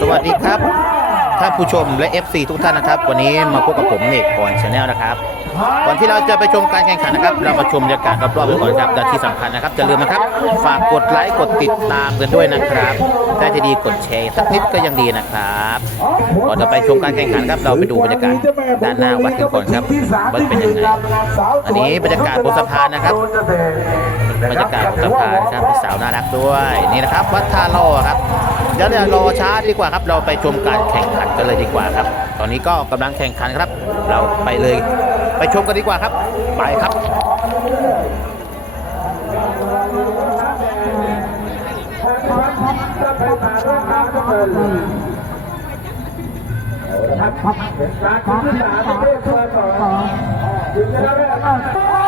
สวัสดีครับท่านผู้ชมและ FC ทุกท่านนะครับ วันนี้มาพบกับผมเนกพรชาแนลนะครับ ก่อนที่เราจะไปชมการแข่งขันนะครับ เรามาชมบรรยากาศรอบๆไปก่อนครับแต่ที่สำคัญนะครับอย่าลืมนะครับ ฝากกดไลค์กดติดตามกันด้วยนะครับถ้าจะดีกดแชร์สักนิดก็ยังดีนะครับก่อนจะไปชมการแข่งขันครับเราไปดูบรรยากาศด้านหน้าวัดกันก่อนครับว่าเป็นยังไงอันนี้บรรยากาศบนสะพานนะครับ บรรยากาศของสะพานครับมีสาวน่ารักด้วยนี่นะครับวัดท่าล่อครับเดี๋ยวเดี๋ยวรอช้าดีกว่าครับ เราไปชมการแข่งขันกันเลยดีกว่าครับ ตอนนี้ก็กำลังแข่งขันครับ เราไปเลยไปชมกันดีกว่าครับ ไปครับเดี๋ยวเ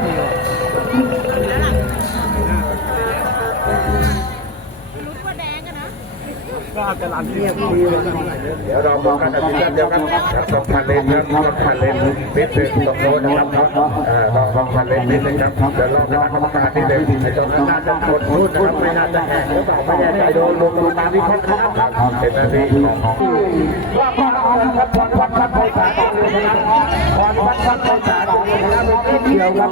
Thank. ราบอกกันตัดสินใจเดี๋ยวกันครับต้องพันเลนครับต้องพันเลนนิดนึงต้องโน้นนะครับเนาะเอ่อต้องพันเลนนิดนึงครับเดี๋ยวรอคณะกรรมการนิดหนึ่งไอ้ตรงนั้นน่าจะกดพูดนะครับไม่น่าจะแหกหรือเปล่าไม่แน่ใจดูดูดูตามที่เขาคณะครับเป็นหน้าที่ของของว่าพอเอาครับพรวัดวัดไพศาลนะครับพรวัดวัดไพศาลนะครับเกี่ยวกับ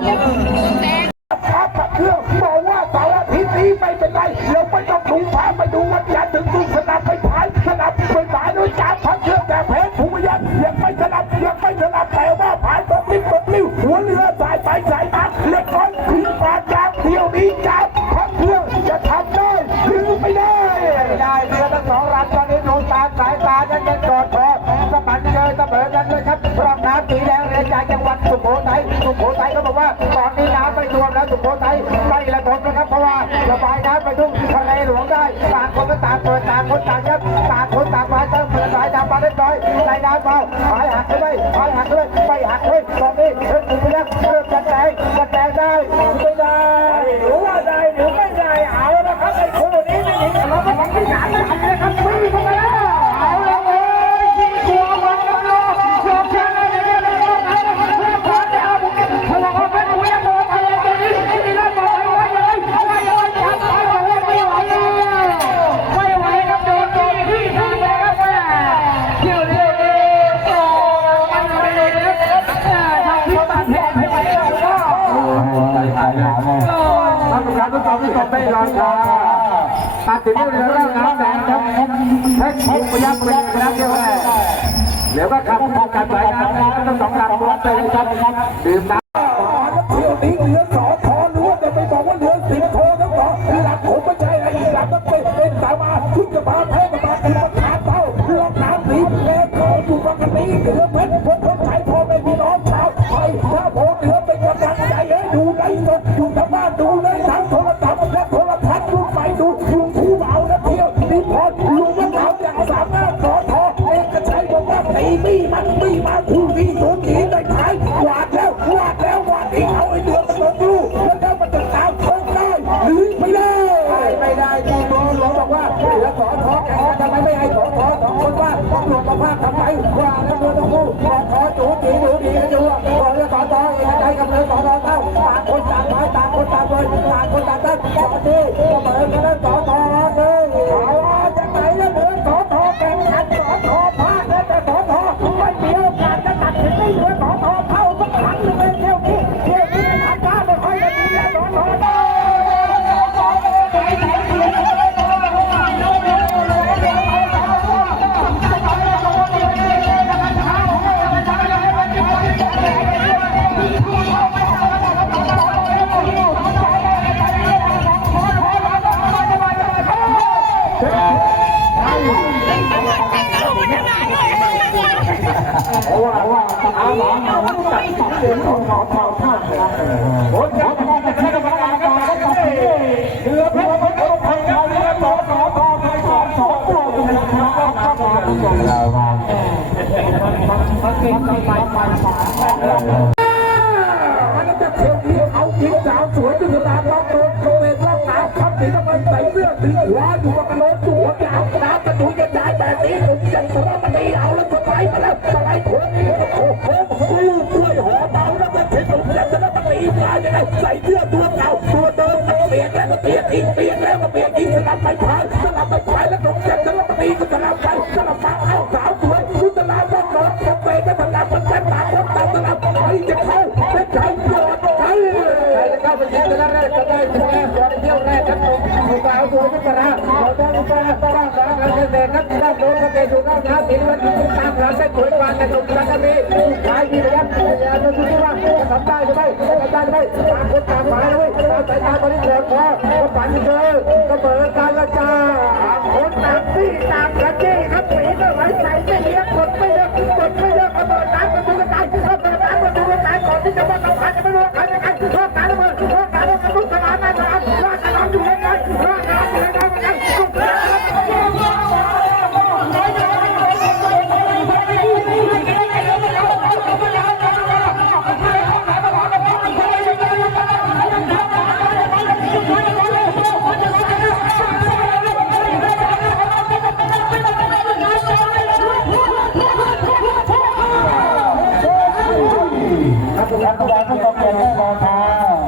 พระพระเครื่อบอกว่าสาร์อา ทิตย์นี้ไม่เป็นไรเราไม่ต้องถูกพาไปดูวัดยาถึงดูสนามไปถ่ายสนามไปถ่ายด้วยจ่าพระเชื่องแต่เพชรภูมิยันยังไม่สนับยังไม่สนับแต่ว่าผ่านตกลิ้นตกลิ้วหัวเรือสายไปสายมาเล็กน้อย นะครับ เพราะว่าระบายน้ำไปทุ่งทะเลหลวงได้ต่างคนก็ต่างเปิดต่างคนต่างยับต่างคนต่างมาเติมเปิดสายน้ำมาเรียบร้อยในน้ำเบาหายหักเลยหายหักเลยไม่หักเลยตอนนี้เริ่มถึงแล้วเริ่มกันแตงกันแตงได้ ประภาส นี้ผมจะสารมันดีเอาแล้วสบายมาแล้วสบายคนนี้โอ้โหลูกด้วยหอเบาแล้วก็เห็นผมจะสารมันดีมายังไงใส่เสื้อตัวเก่าตัวเดิมมันเปลี่ยนแล้วก็เปลี่ยนอีกเปลี่ยนแล้วก็เปลี่ยนอีกสลับไปพายสลับไปพายแล้วผมจะสารมันดีก็สลับไปสลับมาเอาสาวสวยคุณสลับต้องนอนต้องไปได้มับมันแค่ตาคนตาสลับใครจะเข้าไม่ใช่ยอดใครใครจะเข้าไปแค่แรกก็ได้ใช่ไหมยอดเที่ยวแรกครับผมสาวสวยทุกประเราต้องไปต้องรักษา การเกษตรครับด้านโน้นก็เป็นอยู่ด้านน้ำถึงวันที่ตามหลังได้สวยกว่าแต่ตรงนั้นก็มีขายดีนะครับอย่าดูที่ว่าทำได้หรือไม่ทำได้หรือไม่ตามคนตามหมายนะเว้ยสายตาบริสุทธิ์พอฝันเจอ ครับทุกท่านทุกท่านทุกท่านทุกท่าน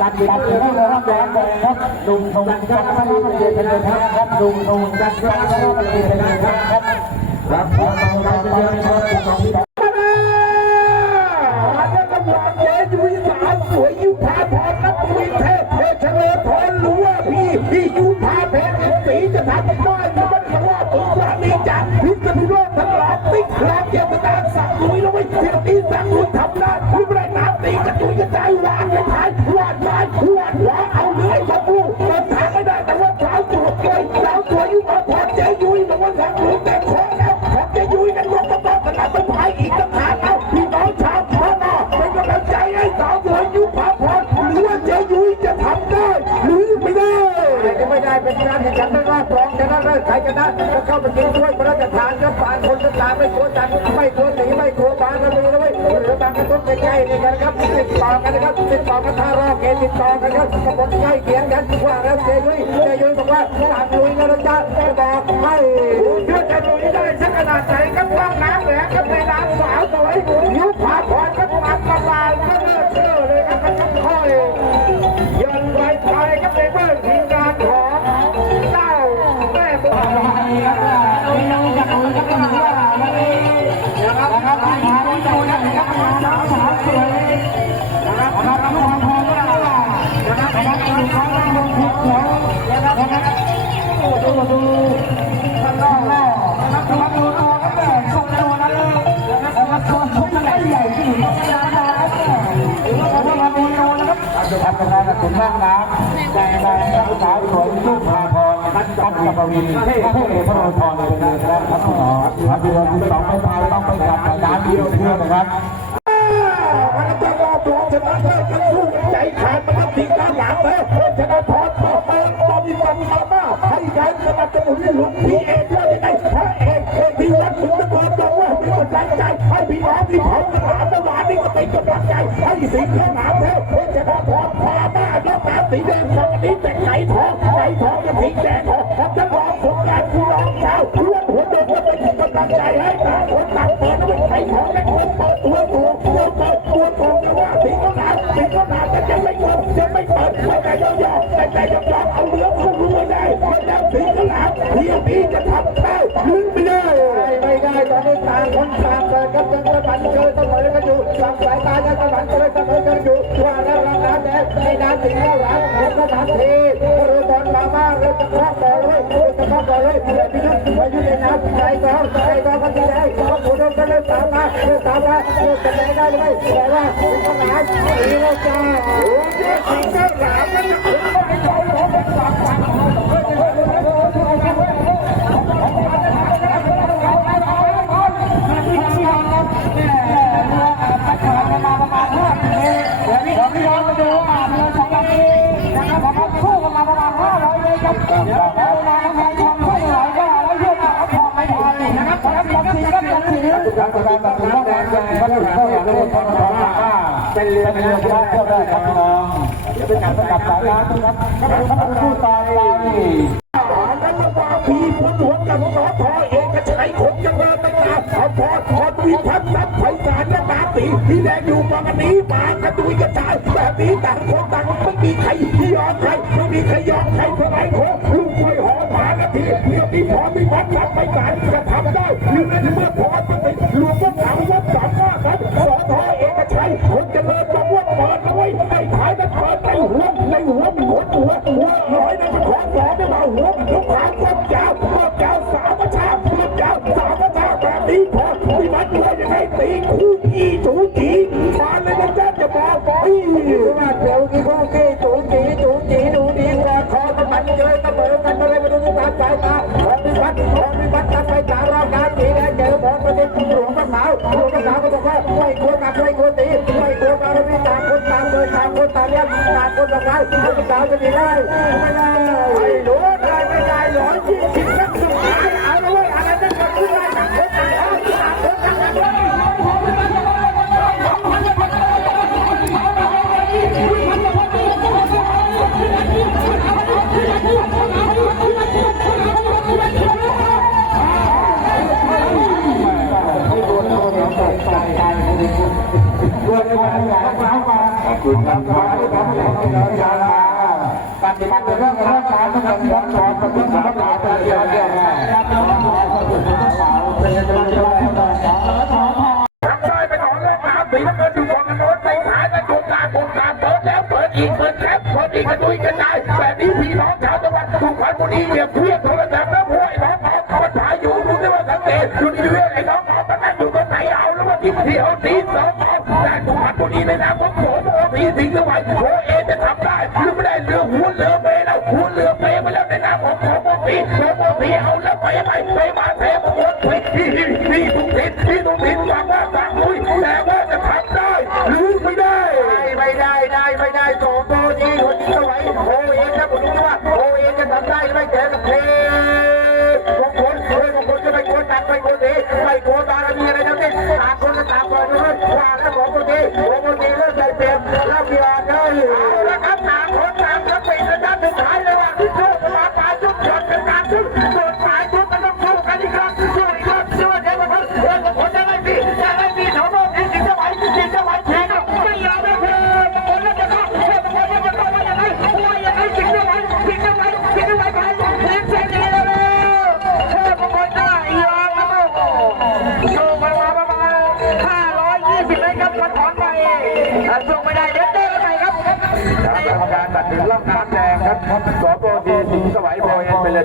ตัดตัดให้เรารับแรงแรงครับลุงทงจันทร์ไม่ได้เจตนาครับลุงทงจันทร์ไม่ได้เจตนาครับรับความเราไปครับของพี่อันนี้กำลังเจ๊ยุ้สาวสวยยุพาพรนักวิเทศเทเฉลิมพรรู้ว่าพี่พี่ยุพาเพชรสีจะทำบ้า ลกทั้งหลายติ๊กคลเกี่ยวกับกาสั่งลุยแล้วไม่เที่ยตีสังลุยทำได้ลุยแรงน้ำตีกระตุยกระจายวางเลยท้ายวาดไม้วาดหัวเอาเลื้อยมาปูเดินทางไม่ได้แต่ว่าสาวสวยเลยสาวสวยยุพาพรเจยุ้ยบอกว่าสังลุยแต่ขอแล้วของเจยุ้ยนั้นลงมาบอกกันแล้วไปพายอีกต่างหากเอาพี่น้องชาวพม่าเป็นกำลังใจให้สาวสวยยุพาพรหรือว่าเจยุ้ยจะทำได้หรือไม่ได้จะไม่ได้เป็นการแข่งขันไม่ว่าสองชนะเลิศใครชนะก็เข้าไปกินด้วย จันไม่ควรหนีไม่ควรบางกันเลยนะเว้ยหรือบางกันต้นใกล้ๆนี่กันครับติดต่อกันนะครับติดต่อกันท่ารอเกติดต่อกันครับกำหนดใกล้เคียงกันว่าแล้วเจยุ้ยเจยุ้ยบอกว่าตามลุยแล้วนะจ๊ะบอกให้เชื่อจะลุยได้สักขนาดไหนครับว่างน้ำแหลกครับในน้ำสาวสวย คุณร่างน้ำแต่ในนักศึกษาสวยลูกพาพรนักจักรกับวินเท่เท่พระโอทรเป็นนะครับครับครับเดือนที่สองไปพายต้องไปกับน้ำเดียวเพื่อนนะครับมันจะว่าตัวชนะเลิศกันสู้ใจขาดมันทิ้งด้านหลังเลยชนะทอดต่อไปตอนนี้วันมาบ้าให้ใช้สนับสนุนหลุงพีเอกแล้วยัง พี่น้องที่เผาสนามเมื่อวานนี้ก็เป็นกำลังใจให้สิงห์สนามแล้วชนะทอดพาบ้ายกน้ำสีแดงฝั่งนี้แต่ไก่ทองไก่ทองจะทิ้งแดงออกผมจะรองสงการผู้องช้าเพื่อนหัวเดินก็เป็นกำลังใจให้ตาคนต่างเปิดแล้วไก่ทองและคนเปิดตัวตัวตัวเปิดตัวตรงจะว่าสิงห์สนามสิงห์สนามจะยังไม่เปิดจะไม่เปิดไม่ได้ยอมแต่แต่ยอมยอมเอาเหลือเข้ารู้ไม่ได้ไม่ได้สิงห์สนามเที่ยวนี้จะทำได้ นี้ตาคนตาเลยครับยังตะวันเจอเสมอกันอยู่หลังสายตายังตะวันเจอเสมอกันอยู่ว่าแล้วรังน้ำแดงในน้ำถึงข้าวหลังแล้วก็สามทีเรือบอลมาบ้างแล้วจะคล้องต่อเลยจะคล้องต่อเลยเดี๋ยวพิยุทธ์ไปอยู่ในน้ำใจกองใจกองกันที่ไหนเขาผู้ดมกันเลยตามมาเลยตามมาเลยจะไหนได้ไหมแต่ว่าถึงขนาดนี้เราจะโอ้ยสิงห์สนามมันจะ ได้ครับพี่น้องเดี๋ยวเป็นการประกับสายน้ำครับครับครับผู้ตายรัฐบาลพีผลหลวงกับสอทเอกชัยคงจะเดินไปตามเอพอพอวิพัฒน์รับไผ่สารและตาตีที่แดงอยู่มากันนี้มากระตุยกระจายแบบนี้ต่างคนต่างไม่มีใครยอมใครไม่มีใครยอมใครสลายโคลูกไม่หอมหากะทิเมื่อมีพรมีวัดรับไผ่สารจะทำได้หรือไม่เมื่อพรจะเป็นหลวงพ่ จูจีมาเลยนะจ๊ะจะบอกพี่ว่าเดี๋ยวนี้คู่กี้จูจีจูจีดูดีกว่าคอมันเจอเสมอกันอะไรมาดูที่ตาสายตาของพิพัฒน์ของพิพัฒน์ทำไปจารอบการสีแดงเจอของประเด็นหลวงพระสาวหลวงพระสาวก็บอกว่าไม่ควรมาไม่ควรตีไม่ควรมาไม่ต่างคนต่างเดินต่างคนต่างเลี้ยงต่างคนต่างไงพระสาวจะดีได้ไม่ได้ไม่รู้ได้ไม่ได้ร้อยยี่สิบนักสุดท้ายเอาเว้ยอะไรจะเกิดขึ้นได้ต่างคนต่างเอาต่างคนต่างกัน คุณทำความที่ทำให้เรายาลาปฏิบัติเรื่องราชการต้องการย้อนสอนปฏิบัติรักษาเป็นเรื่องเรื่องทำได้ไปถอนเรื่องน้ำสีน้ำเงินอยู่กอกันโน้นไปขายไปถูกการถูกการเปิดแล้วเปิดอีกเปิดแคบเปิดอีกกระดุยกระจายแบบนี้พี่น้องชาวจังหวัดสุพรรณบุรีเหยียบเพี้ย โอ้พี่สิงห์เอาไว้โอเอจะทำได้หรือไม่ได้เรือหัวเรือเปแล้วหัวเรือเปไปแล้วในนามของผมโอ้พี่ผมโอ้พี่เอาแล้วไปไปไปมาแทบหมดพี่พี่พี่ทุกทิศพี่ทุกทิศหวังว่าสามลุยแต่ว่าจะทำได้หรือไม่ได้ไม่ได้ได้ไม่ได้สองตัวนี้คนนี้ก็ไหวโอเองนะผมคิดว่าโอเองจะทำได้ไม่เจอกับเพลบางคนเฮ้ยบางคนจะไม่ควรตัดไม่ควรตีไม่ควรบารมีอะไรทั้งสิ้นต่างคนต่างบอกด้วยว่าแล้วบอกคนดีบอกคนดีเลิกเลย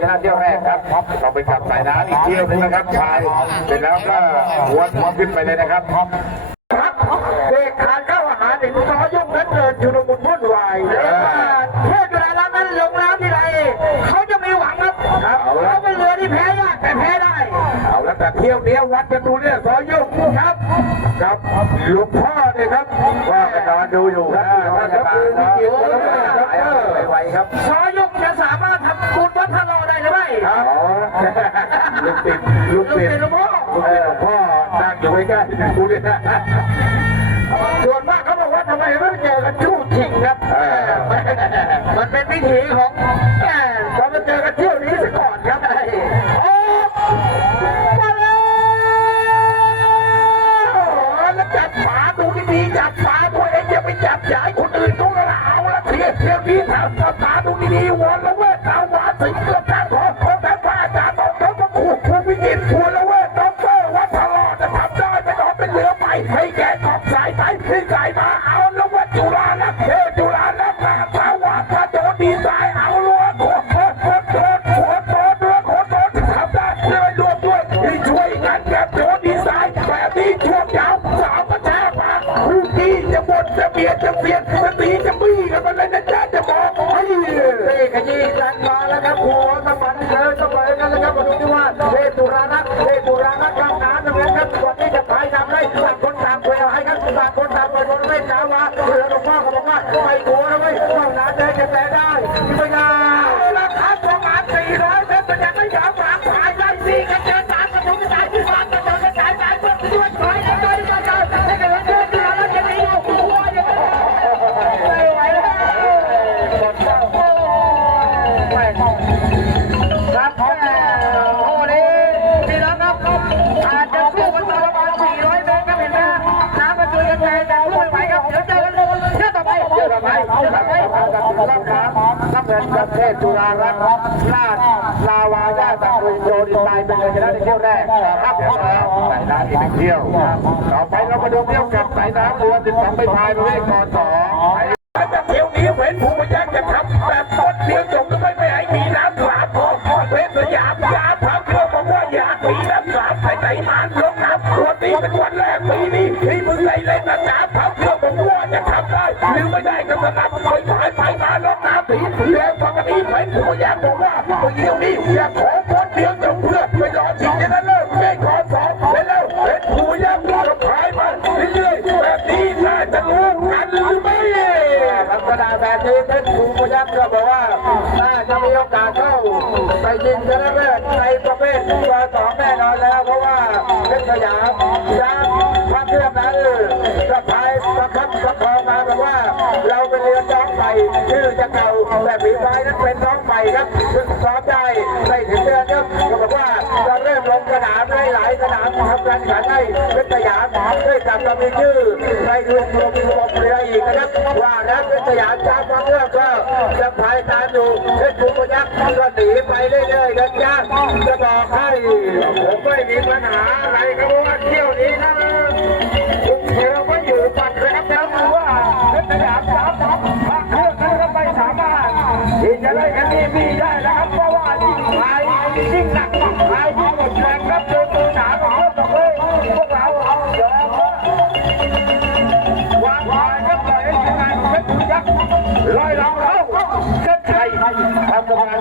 ชนะเที่ยวแรกครับเราไปขับสายน้ำอีกเที่ยวหนึงนะครับชายเสร็จแล้วก็วนขึ้นไปเลยนะครับครับเด็กขาดเข้าอาหารเด็กซอยุ่งนั้นเดินชุลมุนวุ่นวายเรียกว่าเทพอยู่ในร้านนั้นลงน้ำที่ไรเขาจะมีหวังครับเขาเป็นเรือที่แพ้ยากแต่แพ้ได้เอาแล้วแต่เที่ยวเดียววัดกันดูเนี่ยซอยุ่งครับครับหลวงพ่อ ลูกติดลูกติดหลวงพ่อลูกติดหลวงพ่อนั่งอยู่ใกล้ๆดูเนี่ยส่วนมากเขาบอกว่าทำไมไม่เจอกันชู้จริงครับมันเป็นวิถีของแหม่พอมาเจอกันเที่ยวนี้ซะก่อนครับโอ้มาแล้วแล้วจับหมาดูดีๆจับหมาตัวเองอย่าไปจับอย่าให้คนอื่นเขาละเอาละเที่ยวเที่ยวนี้ทำตาดูดีๆวนละเวทเอาหมาสิงเกือ มาแล้วครับหัวสมันเจอก็เปิดกันแล้วครับมาดูที่ว่าเทตุรานักเทตุรานักกลางน้ำนะครับวันนี้จะพายนำได้ต่างคนต่างเวลให้ครับต่างคนต่างเปิดบนเล่นน้ำมาเรือหลวงพ่อเขาบอกว่าไม่กลัวนะเว้ยว่างน้ำแดงจะแต่ได้ไม่ไรเงางพายได้ เงินประเทศจุฬารัตน์นาดลาวาญาตะรุยโยดีไซน์เป็นเลยชนะในเที่ยวแรกครับเดี๋ยวแล้วสายน้ำอีกหนึ่งเที่ยว ต่อไปเรามาดูเที่ยวกับสายน้ำเรือ12ไปพายประเภทกอสองแต่เที่ยวนี้เห็นผู้พยักจะทำแบบต้นเดียวจบก็ไม่ไม่ให้มีน้ำหลากพอเพชรสยามยาพาเครื่องบอกว่าอยากมีน้ำหลากไปไหนมาลงน้ำวันนี้เป็นวัน ผู้ยักบอกว่าเที่ยวนี้อยากขอคนเดียวจบเพื่อไปรอจริงจะนั้นเลิกไม่ขอสองแล้วเห็นผู้ยักก็พายมาเรื่อยๆแบบนี้น่าจะรู้กันหรือไม่ลักษณะแบบนี้เพชรภูมิยักษ์ก็บอกว่าน่าจะมีโอกาสเข้าไปยิงชนะเลิศในประเภทตัวสองแน่นอนแล้วเพราะว่าเพชรสยามยักษ์พระเครื่องนั้นสะพายประคับประ เรือร้องใหม่ชื่อจะเก่าแต่ฝีพายนั้นเป็นน้องใหม่ครับซึ่งซ้อมได้ไม่ถึงเดือนครับก็บอกว่าเราเริ่มลงสนามได้หลายสนามทำการแข่งขันให้เพชรสยามด้กลับมามีชื่อในรวมรวมรวมเรืออีกนะครับว่าแล้วเพชรสยามช้ามาเมื่อก็จะพายตามอยู่เพชรภูมิยักษ์ก็หนีไปเรื่อยๆนะจ๊ะจะบอกให้ผมไม่มีปัญหาอะไรครับ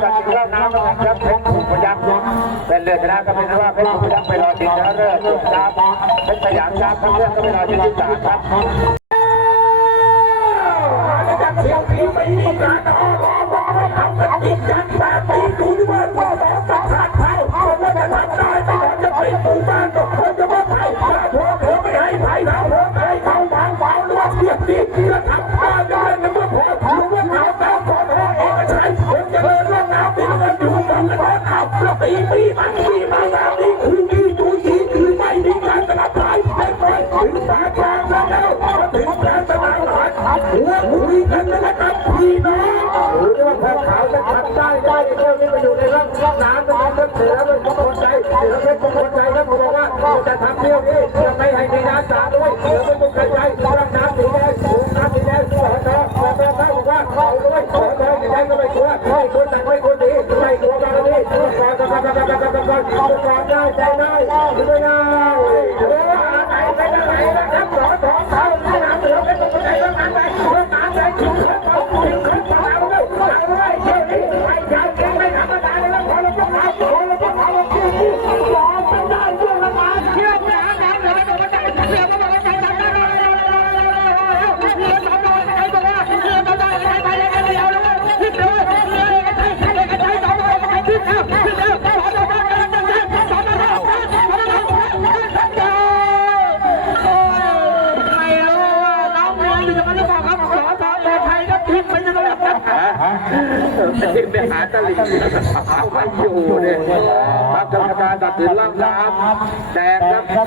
กรรกินแล้วน้ำนะครับเพชรภูมิยักษ์เป็นเรือชนะก็เป็นว่าเพชรภูมิยักษ์ไปรอจริงชนะเลิศตามเพชรสยามยามทั้งเรื่องก็ไปรอจิตที่สามครับเสียงผีไม่มีการรอรอรอให้ทำกันจริงจังแปดปีดูที่ว่าว่าสอง ทางแล้วมาถึงการสนับสนุนหัวคุยกันนะครับพี่น้องหรือว่าพขาวจะทำได้ได้เที่ยวนี้ไปอยู่ในร่องร่องน้ำนะครับเสือเป็นคนคนใจเสือเป็นคนคนใจครับผมบอกว่าจะทำเที่ยวนี้จะไม่ให้มีน้ำสาด้วยเสือเป็นคนใจใจร่องน้ำสีแดงสูงน้ำสีแดงขอเธอขอเธอบอกว่าเอาด้วยขอเธอสีแดงก็ไม่กลัวไม่ควรแต่ไม่ควรหนีไม่กลัวบางทีขอเธอขอเธอขอเธอขอเธอขอเธอขอได้ใจได้ไม่ได้ ไปหาตะลิ่งเอาไม่อยู่เนี่ยครับกรรมการตัดสินล่างน้ำแดงครับ